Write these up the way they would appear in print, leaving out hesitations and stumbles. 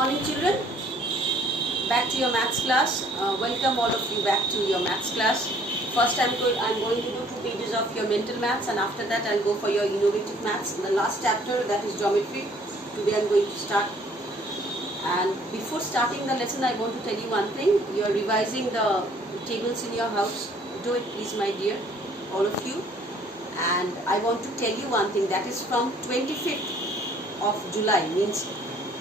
morning, children. Back to your maths class. Welcome all of you back to your maths class. First I'm going to do 2 pages of your mental maths, and after that I'll go for your innovative maths. In the last chapter, that is geometry, today I'm going to start. And before starting the lesson, I want to tell you one thing. You are revising the tables in your house. Do it please, my dear, all of you. And I want to tell you one thing, that is from 25th of July, means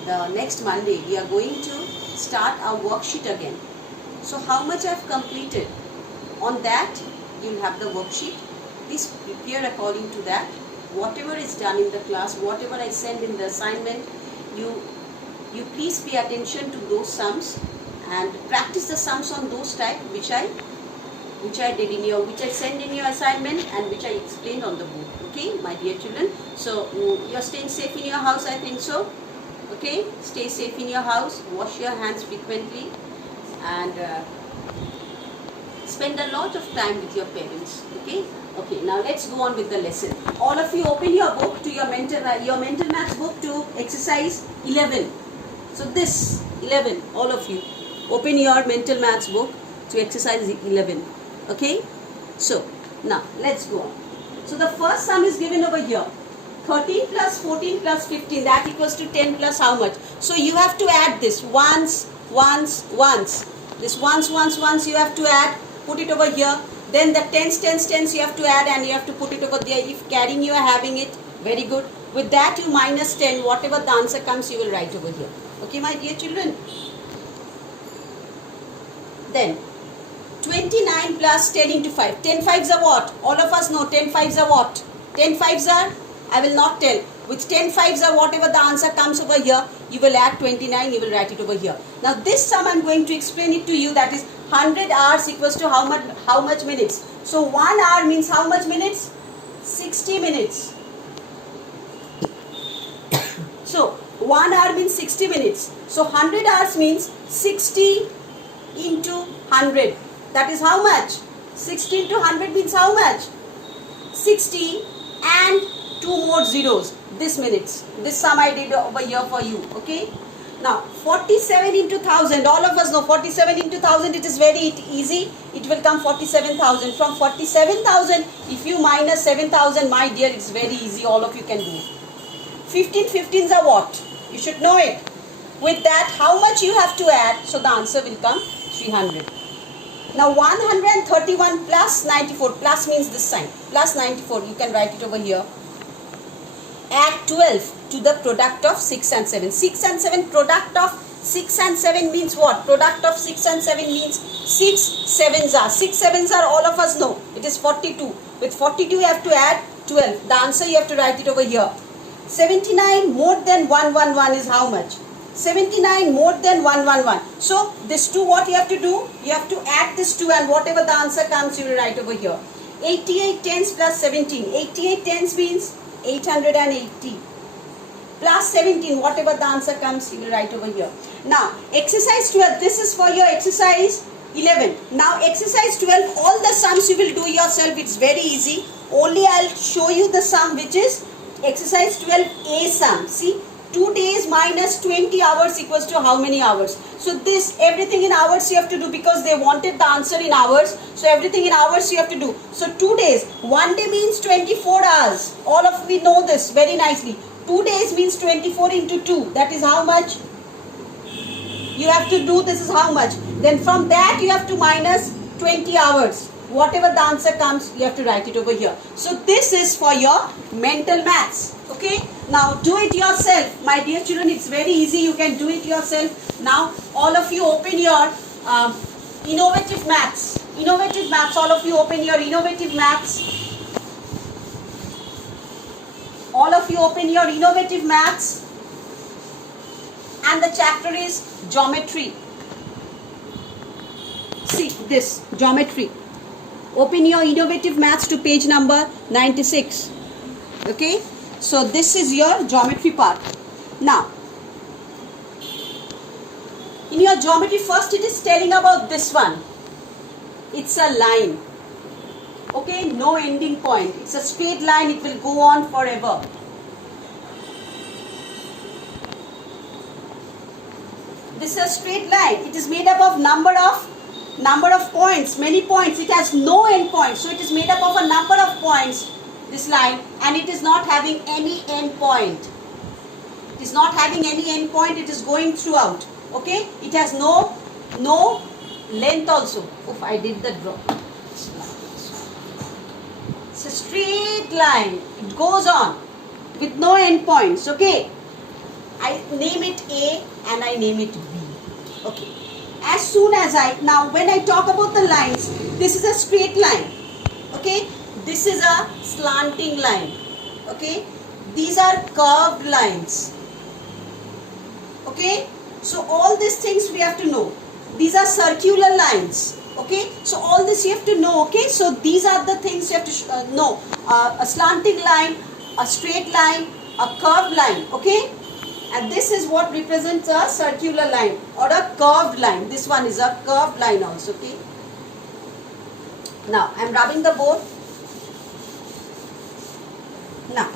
the next Monday, we are going to start our worksheet again. So how much I have completed, on that you will have the worksheet. Please prepare according to that. Whatever is done in the class, whatever I send in the assignment, you please pay attention to those sums and practice the sums on those type which I send in your assignment and which I explained on the board. Okay, my dear children. So you are staying safe in your house, I think so. Okay, stay safe in your house, wash your hands frequently, and spend a lot of time with your parents. Okay, now let's go on with the lesson. All of you open your book to your mental maths book to exercise 11. So this 11, all of you open your mental maths book to exercise 11. Okay, so now let's go on. So the first sum is given over here. 13 plus 14 plus 15, that equals to 10 plus how much? So you have to add this once. This once you have to add, put it over here. Then the tens you have to add and you have to put it over there. If carrying you are having it, very good. With that you minus 10, whatever the answer comes you will write over here. Okay, my dear children. Then 29 plus 10 into 5. 10 fives are what? All of us know 10 fives are what? 10 fives are? I will not tell. With 10 fives or whatever the answer comes over here, you will add 29, you will write it over here. Now this sum I am going to explain it to you, that is 100 hours equals to how much minutes? So 1 hour means how much minutes? 60 minutes. So 1 hour means 60 minutes. So 100 hours means 60 into 100. That is how much? 60 into 100 means how much? 60 and 2 more zeros. This minutes. This sum I did over here for you. Okay. Now 47 into 1000. All of us know 47 into 1000. It is very easy. It will come 47,000. From 47,000, if you minus 7,000, my dear, it's very easy. All of you can do it. 15/15s are what? You should know it. With that, how much you have to add? So the answer will come 300. Now 131 plus 94. Plus means this sign. Plus 94. You can write it over here. Add 12 to the product of 6 and 7. 6 and 7, product of 6 and 7 means what? Product of 6 and 7 means 6 sevens are. 6 sevens are, all of us know. It is 42. With 42 you have to add 12. The answer you have to write it over here. 79 more than 111 is how much? 79 more than 111. So this 2 what you have to do? You have to add this 2 and whatever the answer comes you will write over here. 88 tens plus 17. 88 tens means 880 plus 17, whatever the answer comes you will write over here. Now exercise 12, this is for your exercise 11. Now exercise 12, all the sums you will do yourself. It's very easy. Only I'll show you the sum which is exercise 12A sum. See, 2 days minus 20 hours equals to how many hours? So this, everything in hours you have to do because they wanted the answer in hours. So everything in hours you have to do. So 2 days, 1 day means 24 hours. All of we know this very nicely. 2 days means 24 into 2. That is how much? You have to do, this is how much. Then from that you have to minus 20 hours. Whatever the answer comes, you have to write it over here. So this is for your mental maths. Okay, now do it yourself. My dear children, it's very easy. You can do it yourself. Now all of you open your innovative maths. Innovative maths, all of you open your innovative maths. All of you open your innovative maths. And the chapter is geometry. See this, geometry. Open your innovative maths to page number 96. Okay. So this is your geometry part. Now, in your geometry, first it is telling about this one. It's a line. Okay, no ending point. It's a straight line. It will go on forever. This is a straight line. It is made up of number of points, many points. It has no end point. So it is made up of a number of points, this line, and it is not having any end point. It is not having any end point. It is going throughout. Okay? It has no length also. Oof, I did the draw. It's a straight line. It goes on with no end points. Okay? I name it A and I name it B. Okay. As soon as now when I talk about the lines, this is a straight line. Okay? This is a slanting line. Okay? These are curved lines. Okay? So all these things we have to know. These are circular lines. Okay? So all this you have to know. Okay? So these are the things you have to know. A slanting line, a straight line, a curved line. Okay? And this is what represents a circular line or a curved line. This one is a curved line also. Okay? Now I am rubbing the board. Now,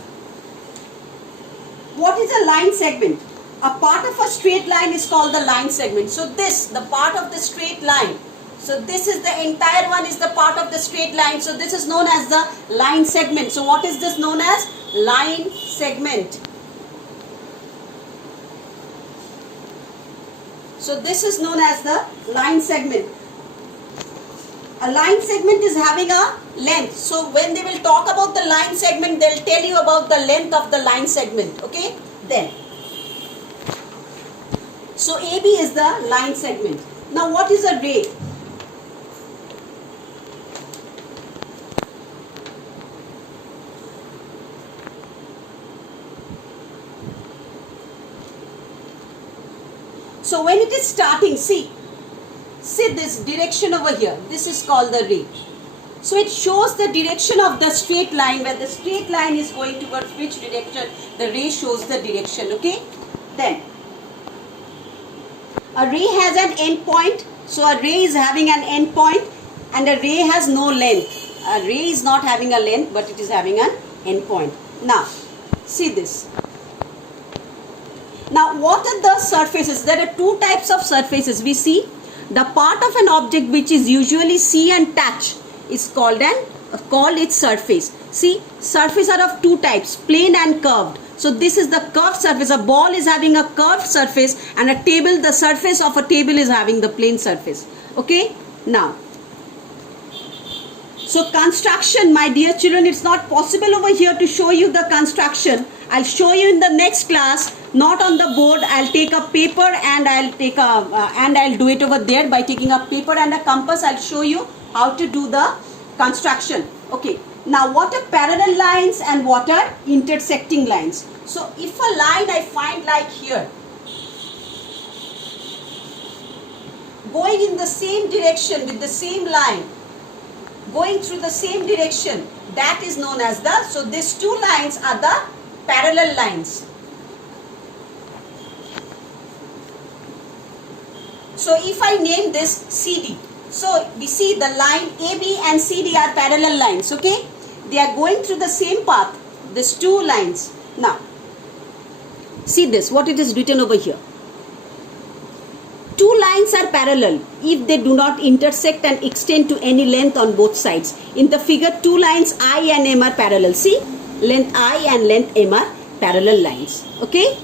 what is a line segment? A part of a straight line is called the line segment. So this, the part of the straight line. So this is the entire one is the part of the straight line. So this is known as the line segment. So what is this known as? Line segment. So this is known as the line segment. A line segment is having a length. So when they will talk about the line segment, they will tell you about the length of the line segment. Okay? Then. So AB is the line segment. Now what is a ray? So when it is starting, see this direction over here. This is called the ray. So it shows the direction of the straight line, where the straight line is going towards which direction. The ray shows the direction. Okay? Then a ray has an end point. So a ray is having an end point, and a ray has no length. A ray is not having a length, but it is having an end point. Now see this. Now what are the surfaces? There are two types of surfaces. We see the part of an object which is usually see and touch is called its surface. See, surfaces are of two types, plane and curved. So this is the curved surface. A ball is having a curved surface, and a table, the surface of a table is having the plane surface. Okay? Now, so construction, my dear children, it's not possible over here to show you the construction. I'll show you in the next class, not on the board. I'll take a paper and I'll do it over there by taking a paper and a compass. I'll show you how to do the construction. Okay. Now what are parallel lines and what are intersecting lines? So if a line I find like here, going in the same direction with the same line, going through the same direction, that is known as the, so these two lines are the parallel lines. So if I name this CD, so we see the line AB and CD are parallel lines. Okay? They are going through the same path, these two lines. Now, see this, what it is written over here. Two lines are parallel if they do not intersect and extend to any length on both sides. In the figure, two lines I and M are parallel. See, length I and length M are parallel lines. Okay?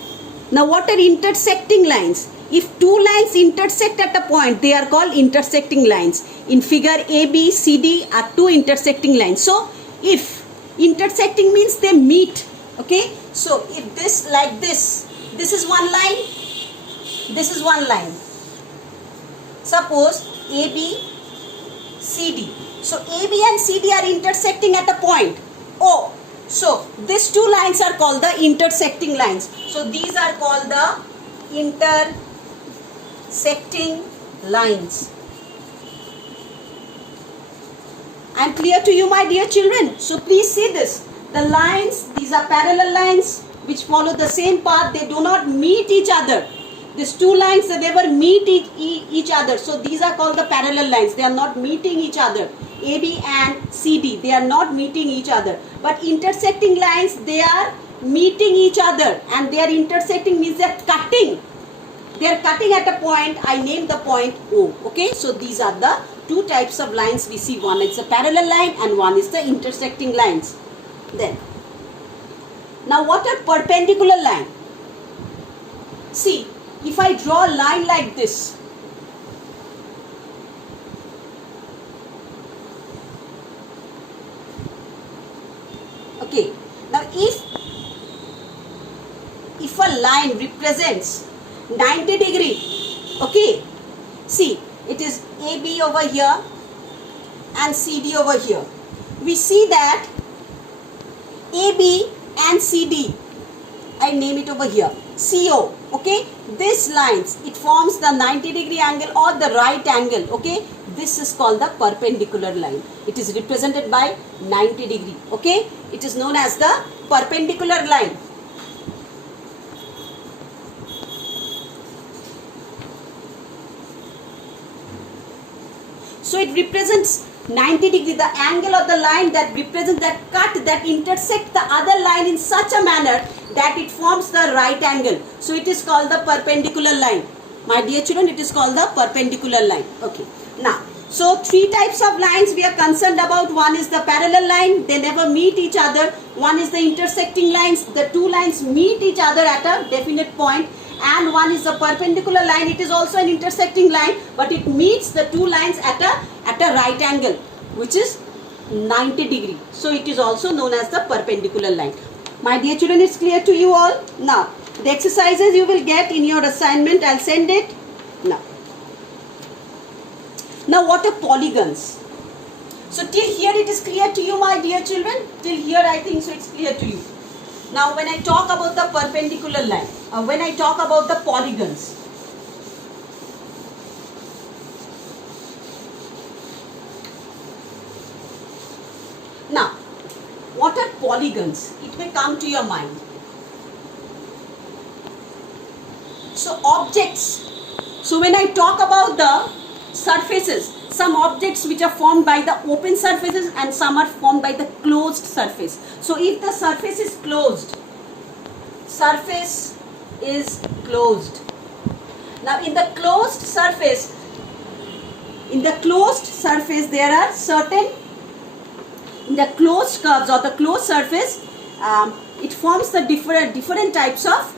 Now, what are intersecting lines? If two lines intersect at a point, they are called intersecting lines. In figure AB, CD are two intersecting lines. So, if intersecting means they meet. Okay? So, if this like this is one line, this is one line. Suppose AB, CD. So, AB and CD are intersecting at a point O. So, these two lines are called the intersecting lines. So, these are called the intersecting lines. I am clear to you, my dear children. So, please see this. The lines, these are parallel lines which follow the same path. They do not meet each other. These two lines, they never meet each other. So, these are called the parallel lines. They are not meeting each other. AB and CD, they are not meeting each other. But intersecting lines, they are meeting each other, and they are intersecting means they are cutting. they are cutting at a point, I name the point O. Okay, so these are the two types of lines we see. One is the parallel line and one is the intersecting lines. Then, now what a perpendicular line? See, if I draw a line like this, okay, now if a line represents 90 degree, okay, see, it is AB over here and CD over here. We see that AB and CD, I name it over here, CO, okay, this lines, it forms the 90 degree angle or the right angle, okay. This is called the perpendicular line. It is represented by 90 degree, okay. It is known as the perpendicular line. So it represents 90 degree, the angle of the line that represents that cut, that intersect the other line in such a manner that it forms the right angle. So it is called the perpendicular line. My dear children, it is called the perpendicular line. Okay. Now, so three types of lines we are concerned about. One is the parallel line, they never meet each other. One is the intersecting lines, the two lines meet each other at a definite point. And one is the perpendicular line, it is also an intersecting line, but it meets the two lines at a right angle, which is 90 degree. So it is also known as the perpendicular line. My dear children, it's clear to you all? Now, the exercises you will get in your assignment, I'll send it now. Now, what are polygons? So till here it is clear to you, my dear children? Till here I think so it's clear to you. Now, when I talk about the perpendicular line, when I talk about the polygons, now, what are polygons? It may come to your mind. So, objects. So, when I talk about the surfaces, some objects which are formed by the open surfaces and some are formed by the closed surface. So if the surface is closed, now in the closed surface there are certain, in the closed curves or the closed surface, it forms the different types of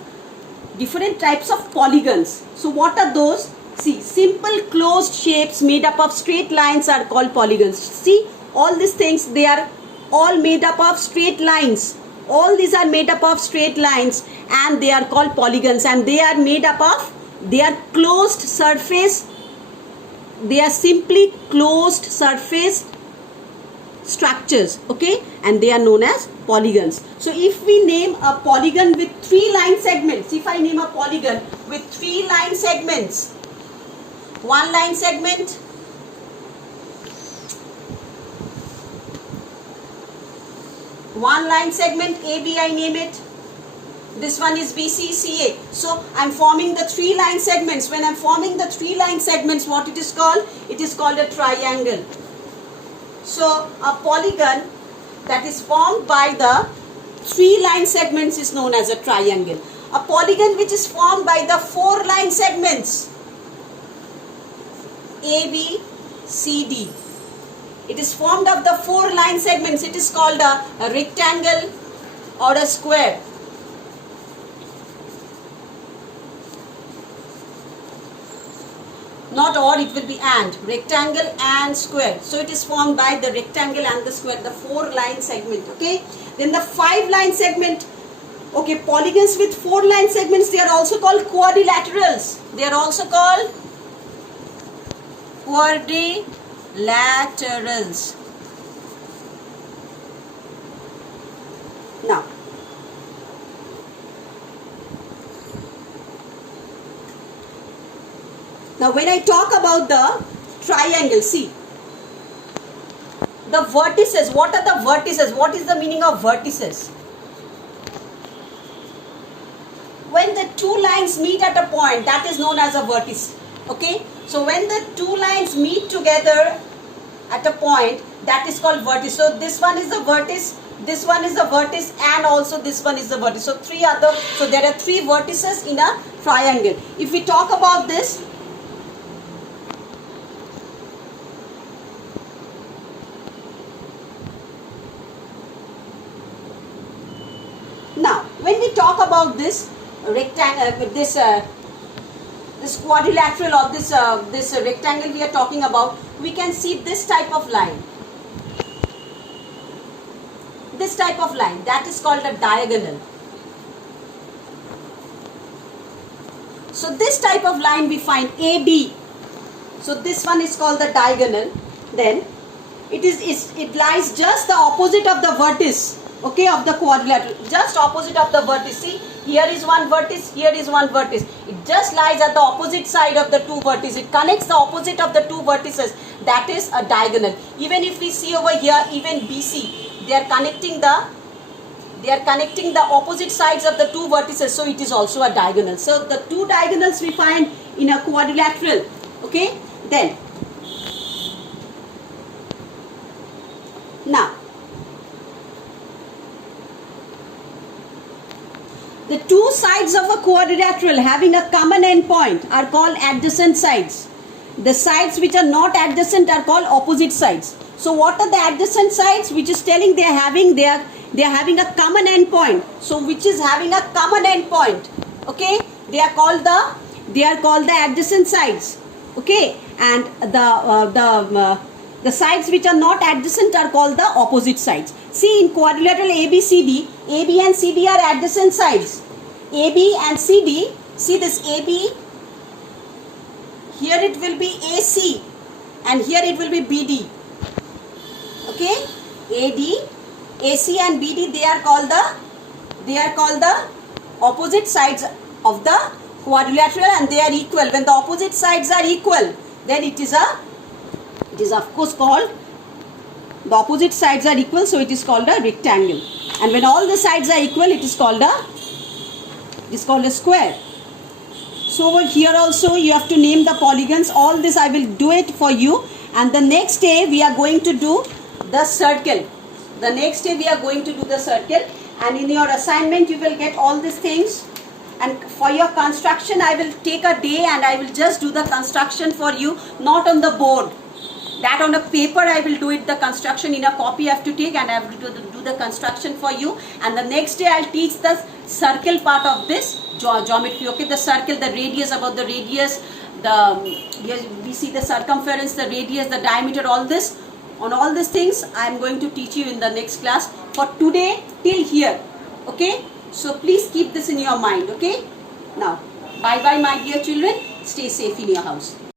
polygons. So what are those? See, simple closed shapes made up of straight lines are called polygons. See, all these things, they are all made up of straight lines. All these are made up of straight lines and they are called polygons, and they are made up of, they are closed surface, they are simply closed surface structures, okay, and they are known as polygons. So if we name a polygon with 3 line segments, if I name a polygon with 3 line segments, 1 line segment, AB, I name it. This one is BC, CA. So I'm forming the 3 line segments. When I'm forming the 3 line segments, what it is called? It is called a triangle. So a polygon that is formed by the 3 line segments is known as a triangle. A polygon which is formed by the 4 line segments, AB, CD. It is formed of the 4 line segments. It is called a rectangle or a square. Not or, it will be and. Rectangle and square. So it is formed by the rectangle and the square, the 4 line segment. Okay. Then the 5 line segment. Okay, polygons with 4 line segments, they are also called quadrilaterals. They are also called quadrilaterals. Now when I talk about the triangle, see, the vertices, what are the vertices? What is the meaning of vertices? When the 2 lines meet at a point, that is known as a vertex. Okay, so when the 2 lines meet together at a point, that is called vertex. So this one is the vertex, this one is the vertex, and also this one is the vertex. So so there are three vertices in a triangle. If we talk about this, now when we talk about this rectangle, this quadrilateral, or this rectangle we are talking about, we can see this type of line. This type of line, that is called a diagonal. So this type of line we find AB. So this one is called the diagonal. Then it lies just the opposite of the vertex, okay, of the quadrilateral, just opposite of the vertex. See, here is one vertex, here is one vertex. It just lies at the opposite side of the two vertices. It connects the opposite of the two vertices. That is a diagonal. Even if we see over here, even BC, they are connecting the opposite sides of the two vertices, so it is also a diagonal. So the two diagonals we find in a quadrilateral, okay. Then now the two sides of a quadrilateral having a common endpoint are called adjacent sides. The sides which are not adjacent are called opposite sides. So what are the adjacent sides? Which is telling they are having a common endpoint. So which is having a common endpoint, okay? They are called the adjacent sides, okay? And the sides which are not adjacent are called the opposite sides. See, in quadrilateral ABCD, AB and CD are adjacent sides. AB and CD, see this AB, here it will be AC and here it will be BD. Okay, AD, AC and BD, they are called the opposite sides of the quadrilateral, and they are equal. When the opposite sides are equal, then it is of course called, the opposite sides are equal, so it is called a rectangle. And when all the sides are equal, it is called a square. So over here also you have to name the polygons. All this I will do it for you, and the next day we are going to do the circle. The next day we are going to do the circle, and in your assignment you will get all these things. And for your construction, I will take a day and I will just do the construction for you, not on the board. That on a paper I will do it, the construction. In a copy I have to take, and I have to do the construction for you. And the next day I will teach the circle part of this geometry. Okay, the circle, the radius, about the radius, we see the circumference, the radius, the diameter, all this. On all these things I am going to teach you in the next class. For today, till here, okay. So please keep this in your mind, okay. Now, bye bye my dear children. Stay safe in your house.